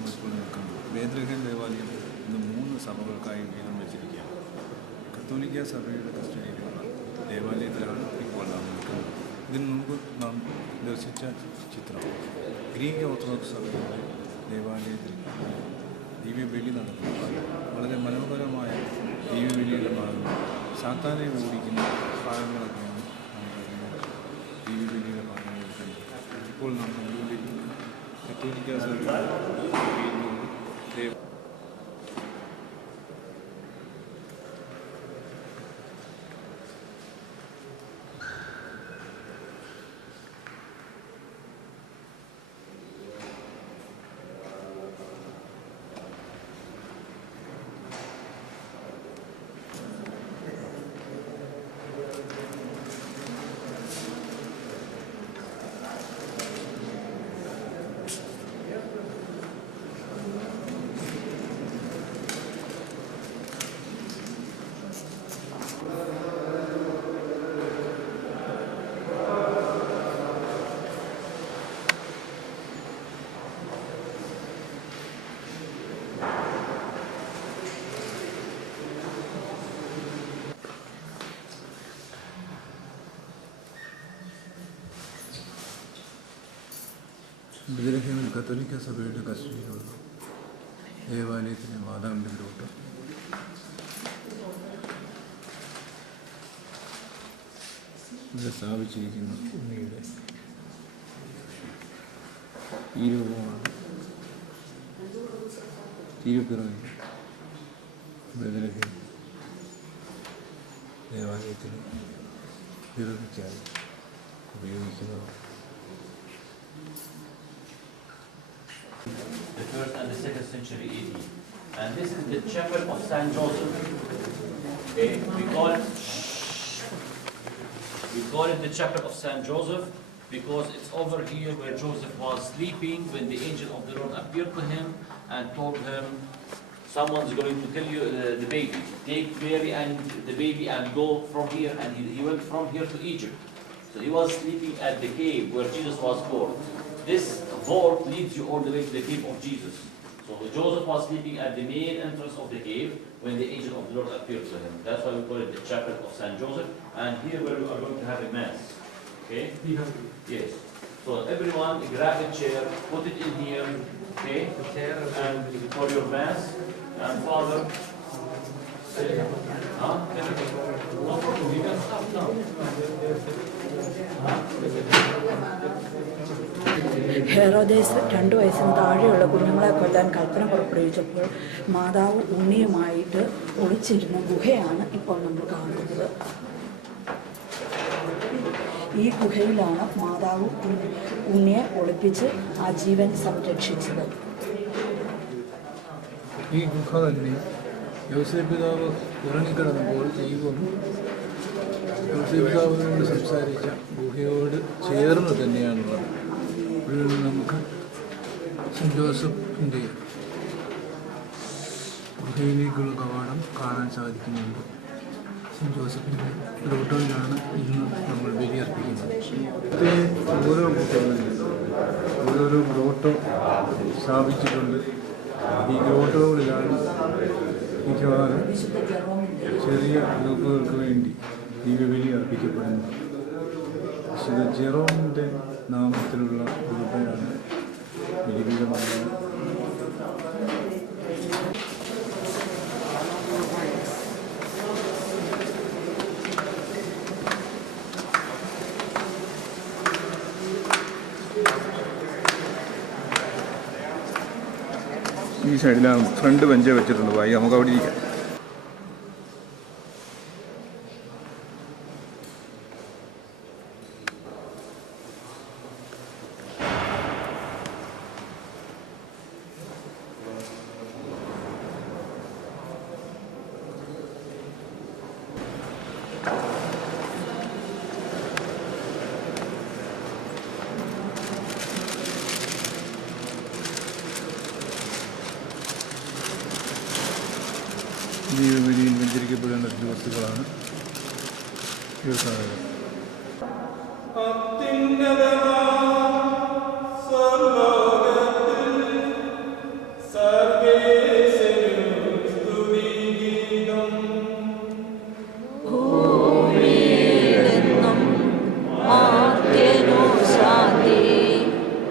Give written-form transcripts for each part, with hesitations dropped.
നമ്മളിപ്പോൾ നിൽക്കുന്നത് ബേത്ലഹേം ദേവാലയം ഇന്ന് 3 സഭകൾക്കായി വീതം വെച്ചിരിക്കുകയാണ്. കത്തോലിക്ക സഭയുടെ കസ്റ്റഡിയിലുള്ള ദേവാലയത്തിലാണ് ഇപ്പോൾ നാം നിൽക്കുന്നത്. ഇതിനു മുമ്പ് നാം ദർശിച്ച ചിത്രം ഗ്രീക്ക് ഓർത്തഡോക്സ് സഭയുടെ ദേവാലയത്തിൽ ദിവ്യബലി നടത്തുന്ന വളരെ മനോഹരമായ ദിവ്യബലിയുടെ ഭാഗങ്ങൾ, സാത്താനെ ഓടിക്കുന്ന ഭാഗങ്ങളൊക്കെയാണ് നാം പറയുന്നത്. ദിവ്യബലിയുടെ ഭാഗങ്ങൾ കണ്ടു. ഇപ്പോൾ നാം കണ്ടുകൊണ്ടിരിക്കുന്നത് കത്തോലിക്ക സഭയുടെ ബേത്ലഹേമിൽ കത്തോലിക്ക സഭയുടെ കസ്റ്റഡിയിലുള്ള ദേവാലയത്തിലെ മാതാവിൻ്റെ ഗ്രോട്ട്. ഇവിടെ സ്ഥാപിച്ചിരിക്കുന്ന ഉണ്ണിയുടെ ഈ രൂപമാണ് തിരുപ്പിറവി ബേത്ലഹേം ദേവാലയത്തിൽ പിറവിക്കായി ഉപയോഗിക്കുന്നത്. The 1st and the 2nd century AD. And this is the chapel of Saint Joseph. Okay, we call it the chapel of Saint Joseph because it's over here where Joseph was sleeping when the angel of the Lord appeared to him and told him, someone's going to kill you, the baby. Take Mary and the baby and go from here. And he went from here to Egypt. So he was sleeping at the cave where Jesus was born. This vault leads you all the way to the cave of Jesus. So Joseph was sleeping at the main entrance of the cave when the angel of the Lord appeared to him. That's why we call it the chapel of Saint Joseph. And here where we are going to have a mass. Okay? Yes. So everyone grab a chair, put it in here. Okay? And for your mass. And Father. Huh? No problem. You can stop now. ഹെറോദേസ് 2 വയസ്സിന് താഴെയുള്ള കുഞ്ഞുങ്ങളെ കൊല്ലാൻ കൽപ്പന പുറപ്പെടുവിച്ചപ്പോൾ മാതാവ് ഉണ്ണിയുമായിട്ട് ഒളിച്ചിരുന്ന ഗുഹയാണ് ഇപ്പോൾ നമ്മൾ കാണുന്നത്. ഈ ഗുഹയിലാണ് മാതാവ് ഉണ്ണിയെ ഒളിപ്പിച്ച് ആജീവൻ സംരക്ഷിച്ചത്. ഈ ഗുഹ തന്നെ യോസേപ്പ് പിതാവ് ഉറങ്ങിക്കിടന്നപ്പോൾ ദൈവം യോസേപ്പ് പിതാവിനോട് സംസാരിച്ച ഗുഹയോട് ചേർന്ന് തന്നെയാണുള്ളത്. ഇവിടെ നിന്ന് നമുക്ക് സെൻറ്റ് ജോസഫിൻ്റെ ഗുഹയിലേക്കുള്ള കവാടം കാണാൻ സാധിക്കുന്നുണ്ട്. സെൻറ്റ് ജോസഫിൻ്റെ ഗ്രോട്ടോയിലാണ് ഇന്ന് നമ്മൾ ബലിയർപ്പിക്കുന്നത്. ഓരോ ഗുഹകളിലും ഓരോരോ ഗ്രോട്ടോ സ്ഥാപിച്ചിട്ടുണ്ട്. ഈ ഗ്രോട്ടോകളിലാണ് മിക്കവാറും ചെറിയ ഗ്രൂപ്പുകൾക്ക് വേണ്ടി ദിവ്യബലി അർപ്പിക്കപ്പെടുന്നത്. വിശുദ്ധ ജെറോമിൻ്റെ നാമത്തിലുള്ള ഗ്രൂപ്പിലാണ് ബലിപീഠമായത്. ഈ സൈഡിലാണ് ഫ്രണ്ട് ബെഞ്ച് വെച്ചിട്ടുണ്ട്. വായി നമുക്ക് അവിടെ ഇരിക്കാം. ദൈവബലിയിൽ വെഞ്ചരിക്കപ്പെടേണ്ട വസ്തുക്കളാണ് ഈ സാധനം.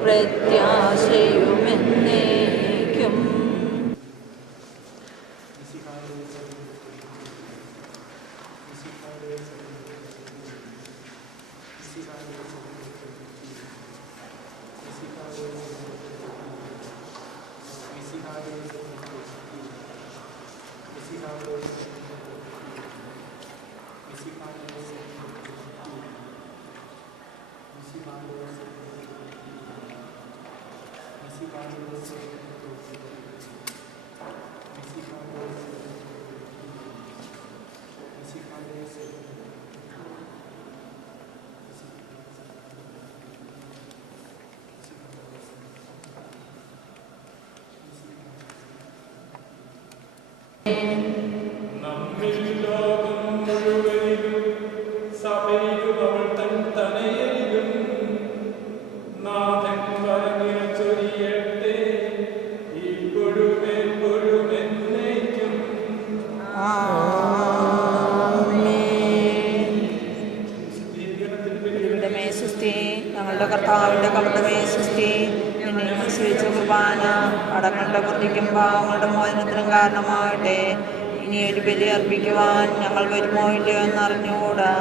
പ്രത്യാശയുമെന്നേക്കും. ഞങ്ങളുടെ കർത്താവിൻ്റെ കപടമേ സൃഷ്ടി, നിന്നെ ആശ്രയിച്ച കുർബാന അടങ്ങളുടെ വൃത്തിക്കും പാവങ്ങളുടെ മോചനത്തിനും കാരണമാകട്ടെ. ഇനി ഒരു ബലി അർപ്പിക്കുവാൻ ഞങ്ങൾ വരുമോ ഇല്ലയോ എന്നറിഞ്ഞുകൂടാ.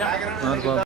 ബാക്ക്ഗ്രൗണ്ട്